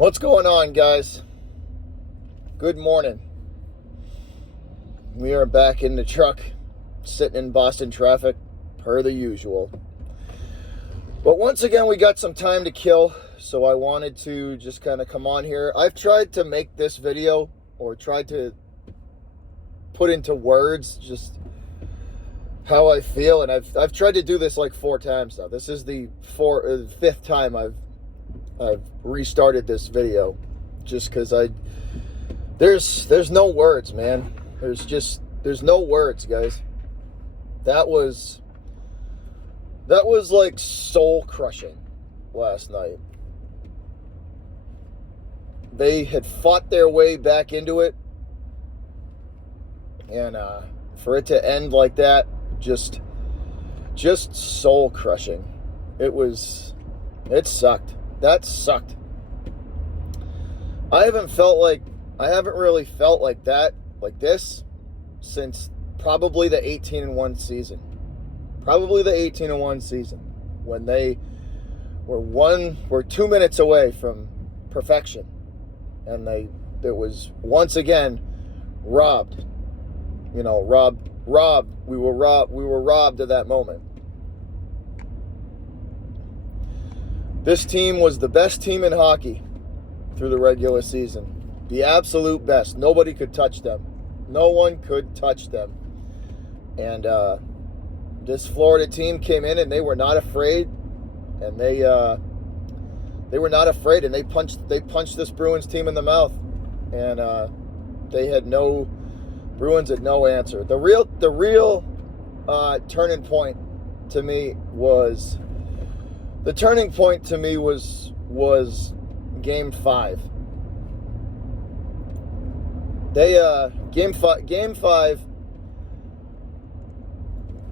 What's going on, guys? Good morning. We are back in the truck, sitting in Boston traffic, per the usual. But once again, we got some time to kill, so I wanted to just kind of come on here. I've tried to make this video, or tried to put into words just how I feel, and I've tried to do this like 4 times now. This is the fifth time I've restarted this video, just because there's no words, man. There's no words, guys. That was like soul crushing last night. They had fought their way back into it, and for it to end like that, just soul crushing. It sucked. That sucked. I haven't really felt like that, like this, since probably the 18-1 season. Probably the 18-1 season, when they were 2 minutes away from perfection, and it was once again robbed. We were robbed of that moment. This team was the best team in hockey through the regular season. The absolute best. Nobody could touch them. No one could touch them. And this Florida team came in, and they were not afraid. And they were not afraid, and they punched this Bruins team in the mouth. And Bruins had no answer. The real turning point to me was Game 5. Game 5.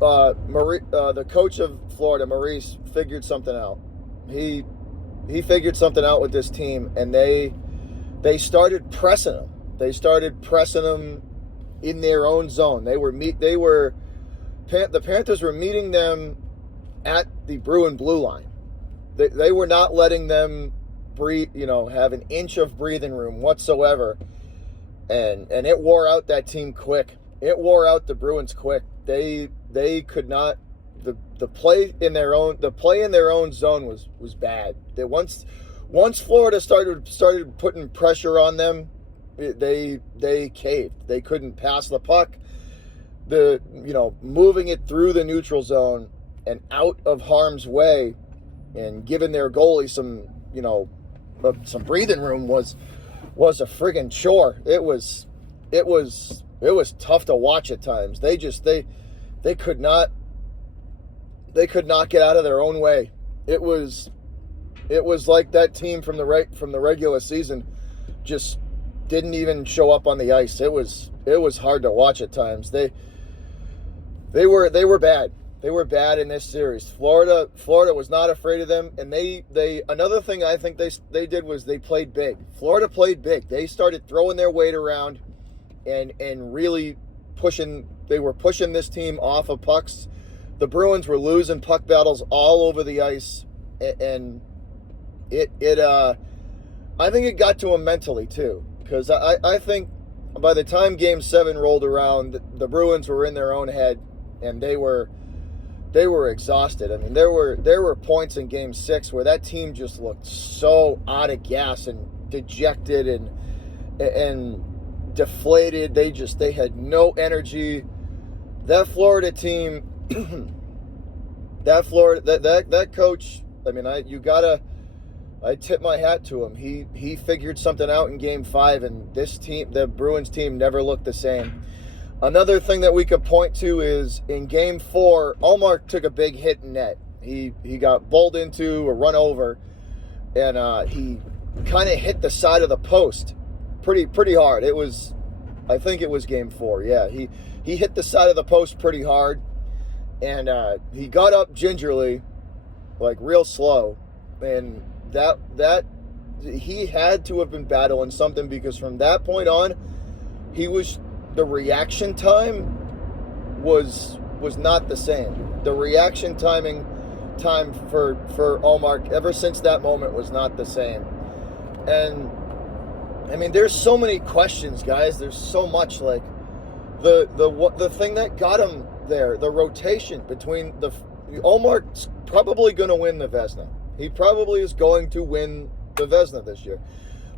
The coach of Florida, Maurice, figured something out. He figured something out with this team, and they started pressing them. They started pressing them in their own zone. The Panthers were meeting them at the Bruin blue line. They were not letting them breathe, have an inch of breathing room whatsoever. And it wore out that team quick. It wore out the Bruins quick. They could not. The play in their own zone was bad. Once Florida started putting pressure on them, they caved. They couldn't pass the puck. Moving it through the neutral zone and out of harm's way, and giving their goalie some breathing room was a friggin' chore. It was tough to watch at times. They could not get out of their own way. It was like that team from the regular season just didn't even show up on the ice. It was hard to watch at times. They were bad. They were bad in this series. Florida was not afraid of them, and they another thing I think they did was they played big. Florida played big. They started throwing their weight around and really pushing. They were pushing this team off of pucks. The Bruins were losing puck battles all over the ice, and I think it got to them mentally too, because I think by the time Game 7 rolled around, the Bruins were in their own head, and they were exhausted. I mean, there were points in Game 6 where that team just looked so out of gas and dejected and deflated. They had no energy. That Florida team, that coach, I mean, I tip my hat to him. He figured something out in Game 5, and this team, the Bruins team, never looked the same. Another thing that we could point to is in Game 4, Ullmark took a big hit in net. He got bowled into or run over, and he kind of hit the side of the post pretty hard. I think it was Game 4. Yeah, he hit the side of the post pretty hard, and he got up gingerly, like real slow, and that he had to have been battling something, because from that point on, the reaction time was not the same. The reaction time for Ullmark ever since that moment was not the same. And I mean, there's so many questions, guys. There's so much. Like the thing that got him there, the rotation between Ullmark's probably going to win the Vezina. He probably is going to win the Vezina this year.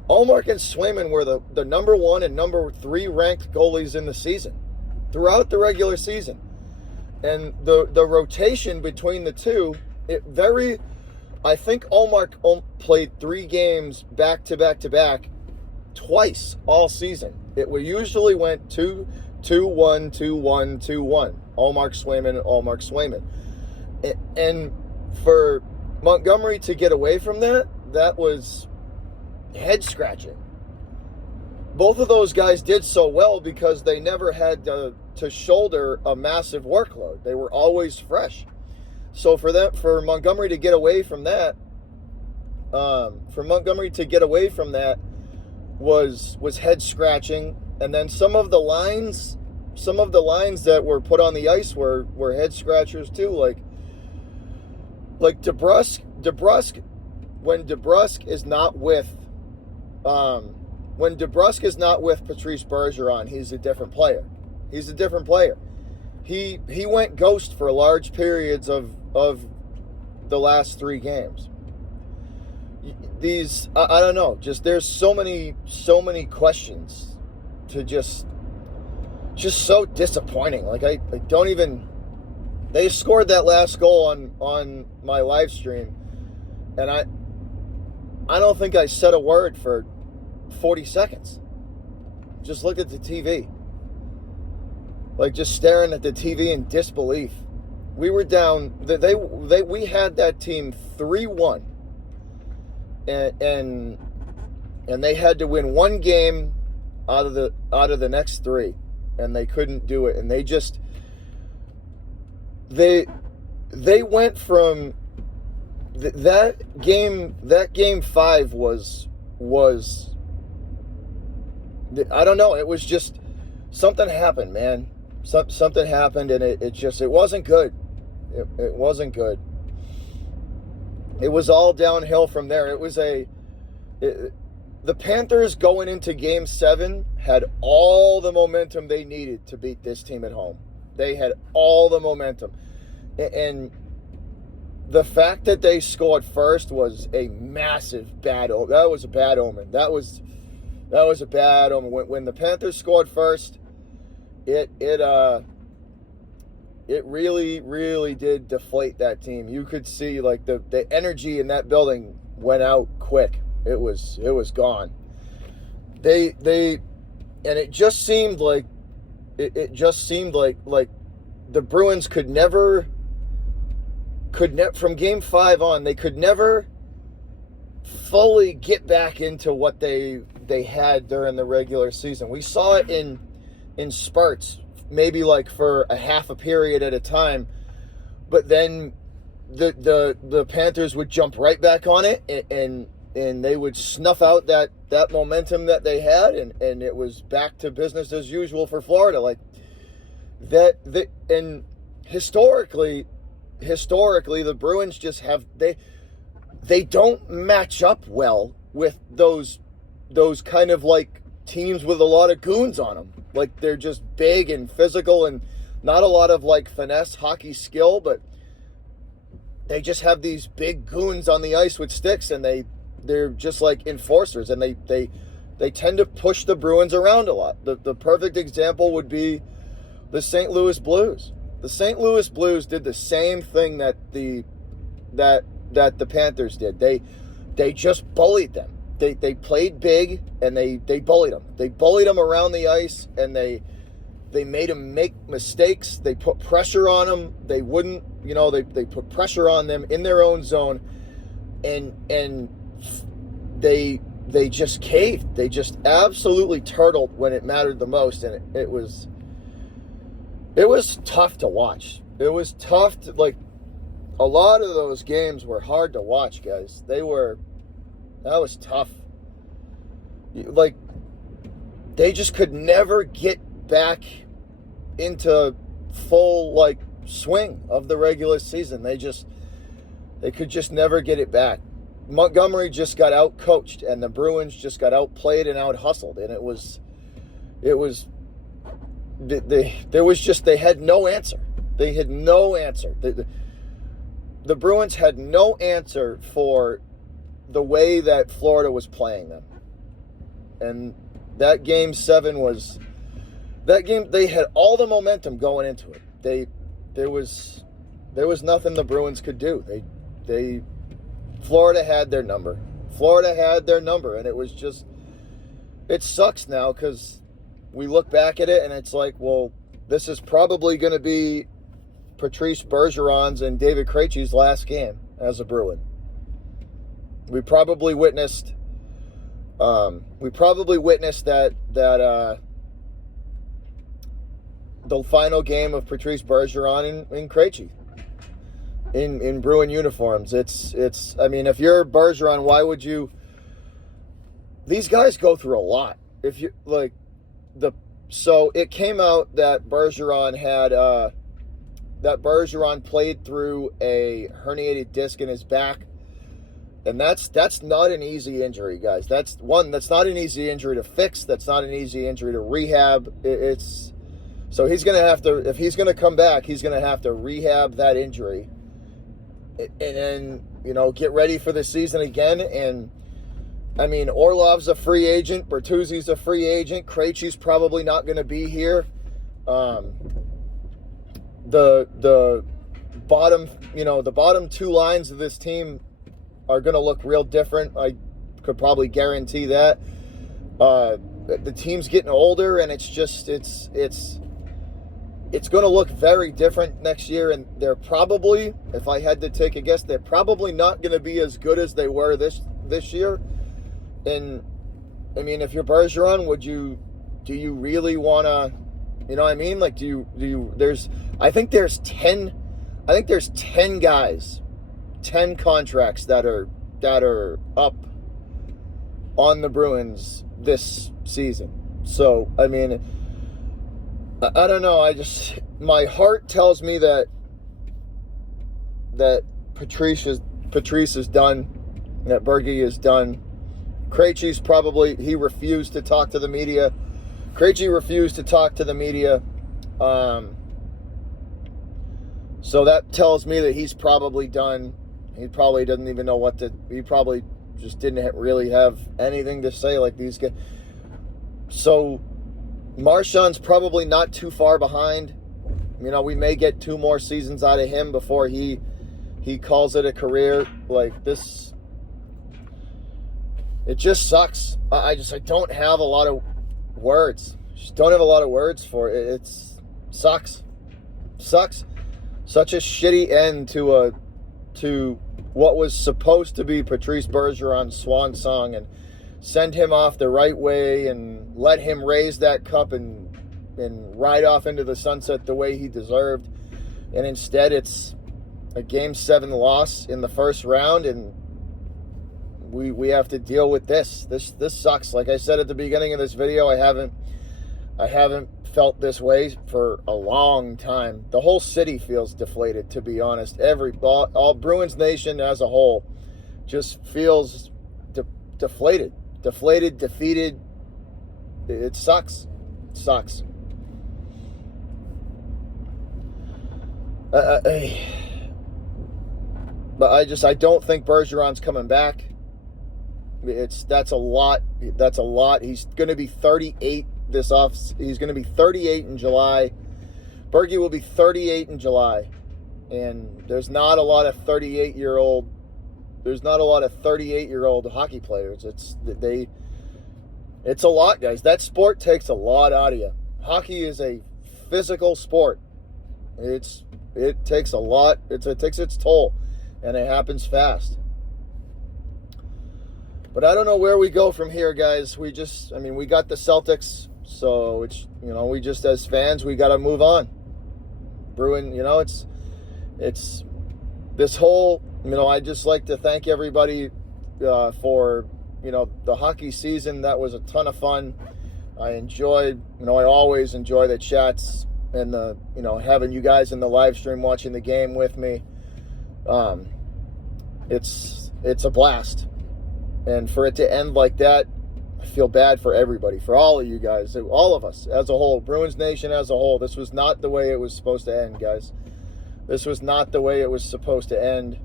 Ullmark and Swayman were the number 1 and number 3 ranked goalies in the season, throughout the regular season. And the rotation between the two, I think Ullmark played 3 games back to back to back twice all season. It usually went 2-1, 2-1, 2-1. Ullmark Swayman. And for Montgomery to get away from that was head scratching. Both of those guys did so well because they never had to shoulder a massive workload. They were always fresh. So for Montgomery to get away from that, was head scratching. And then some of the lines that were put on the ice were head scratchers too. Like DeBrusk, when DeBrusk is not with Patrice Bergeron, he's a different player. He went ghost for large periods of the last 3 games. I don't know, just there's so many questions to just so disappointing. Like I don't even. They scored that last goal on my live stream, and I don't think I said a word for 40 seconds. Just looked at the TV. Like just staring at the TV in disbelief. We were down. We had that team 3-1, and they had to win 1 game out of the next 3, and they couldn't do it. And they went from that game 5 was I don't know, it was just something happened, man. Something happened, and it wasn't good. It wasn't good. It was all downhill from there. The Panthers going into Game 7 had all the momentum they needed to beat this team at home. They had all the momentum. And the fact that they scored first was a massive bad omen. That was a bad omen. That was a bad omen. When the Panthers scored first, it really, really did deflate that team. You could see like the energy in that building went out quick. It was gone. And it just seemed like the Bruins could never from Game 5 on, they could never fully get back into what they had during the regular season. We saw it in spurts, maybe like for a half a period at a time, but then the Panthers would jump right back on it, and they would snuff out that momentum that they had, and it was back to business as usual for Florida. Like and historically the Bruins just have they don't match up well with those kind of like teams with a lot of goons on them. Like they're just big and physical and not a lot of like finesse hockey skill, but they just have these big goons on the ice with sticks, and they're just like enforcers, and they tend to push the Bruins around a lot. The perfect example would be the St. Louis Blues. The St. Louis Blues did the same thing that the Panthers did. They just bullied them. They played big, and they bullied them. They bullied them around the ice, and they made them make mistakes. They put pressure on them. They wouldn't, they put pressure on them in their own zone, and they just caved. They just absolutely turtled when it mattered the most, and it was tough to watch. It was tough to, like, a lot of those games were hard to watch, guys. That was tough. Like, they just could never get back into full, like, swing of the regular season. They could just never get it back. Montgomery just got out coached, and the Bruins just got outplayed and out hustled, and it was they had no answer. They had no answer. The Bruins had no answer for the way that Florida was playing them. And that game 7 was that game. They had all the momentum going into it. There was nothing the Bruins could do. Florida had their number. And it was just, it sucks now because we look back at it and it's like, well, this is probably going to be Patrice Bergeron's and David Krejci's last game as a Bruin. We probably witnessed that the final game of Patrice Bergeron and Krejci in Bruin uniforms. It's I mean, if you're Bergeron, why would you? These guys go through a lot. If you like so it came out that Bergeron played through a herniated disc in his back. And that's not an easy injury, guys. That's not an easy injury to fix. That's not an easy injury to rehab. So he's going to have to, if he's going to come back, he's going to have to rehab that injury. And then, get ready for the season again. And, I mean, Orlov's a free agent. Bertuzzi's a free agent. Krejci's probably not going to be here. The bottom 2 lines of this team are going to look real different. I could probably guarantee that. The team's getting older, and it's going to look very different next year. And they're probably, if I had to take a guess, they're probably not going to be as good as they were this year. And I mean, if you're Bergeron, do you really want to? You know what I mean? Like, I think there's 10 guys. 10 contracts that are up on the Bruins this season. So, I mean, I don't know. My heart tells me that Patrice is done, that Bergie is done. Krejci's he refused to talk to the media. Krejci refused to talk to the media. So that tells me that he's probably done. He probably doesn't even know he probably just didn't really have anything to say like these guys. So Marchand's probably not too far behind. We may get 2 more seasons out of him before he calls it a career. Like this, it just sucks. I don't have a lot of words. Just don't have a lot of words for it. It sucks. Sucks. Such a shitty end to what was supposed to be Patrice Bergeron's swan song, and send him off the right way and let him raise that cup and ride off into the sunset the way he deserved. And instead it's a Game 7 loss in the first round, and we have to deal with this. This sucks. Like I said at the beginning of this video, I haven't felt this way for a long time. The whole city feels deflated, to be honest. All Bruins Nation as a whole just feels deflated, defeated. It sucks. It sucks. But I don't think Bergeron's coming back. That's a lot. He's going to be 38 he's going to be 38 in July. Bergie will be 38 in July. And there's not a lot of 38-year-old hockey players. It's a lot, guys. That sport takes a lot out of you. Hockey is a physical sport. It takes a lot. It takes its toll, and it happens fast. But I don't know where we go from here, guys. We got the Celtics, so we just, as fans, we got to move on. Bruin, it's this whole, I just like to thank everybody for, the hockey season. That was a ton of fun. I enjoyed, I always enjoy the chats and having you guys in the live stream watching the game with me. it's a blast. And for it to end like that, I feel bad for everybody, for all of you guys, all of us as a whole, Bruins Nation as a whole. This was not the way it was supposed to end, guys. This was not the way it was supposed to end.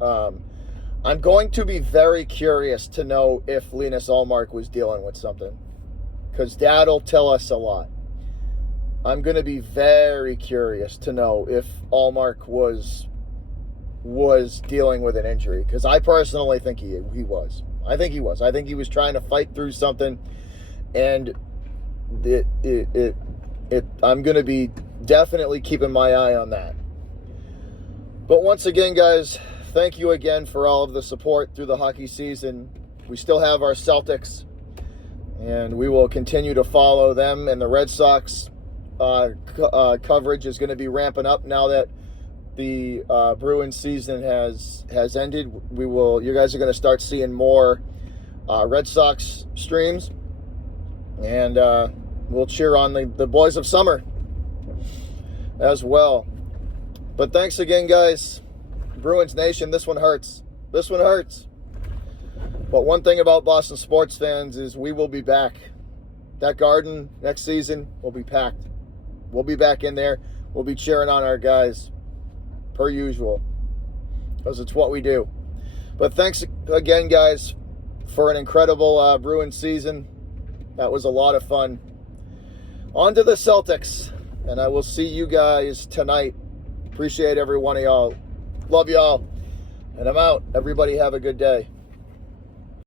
I'm going to be very curious to know if Linus Ullmark was dealing with something, because that'll tell us a lot. I'm going to be very curious to know if Ullmark was dealing with an injury, because I personally think he was. I think he was. I think he was trying to fight through something, and I'm going to be definitely keeping my eye on that. But once again, guys, thank you again for all of the support through the hockey season. We still have our Celtics, and we will continue to follow them. And the Red Sox coverage is going to be ramping up now that the Bruins season has ended. You guys are going to start seeing more Red Sox streams, and we'll cheer on the boys of summer as well. But thanks again, guys. Bruins Nation, this one hurts. This one hurts. But one thing about Boston sports fans is we will be back. That Garden next season will be packed. We'll be back in there. We'll be cheering on our guys, per usual, because it's what we do. But thanks again, guys, for an incredible Bruins season. That was a lot of fun. On to the Celtics, and I will see you guys tonight. Appreciate every one of y'all. Love y'all. And I'm out. Everybody have a good day.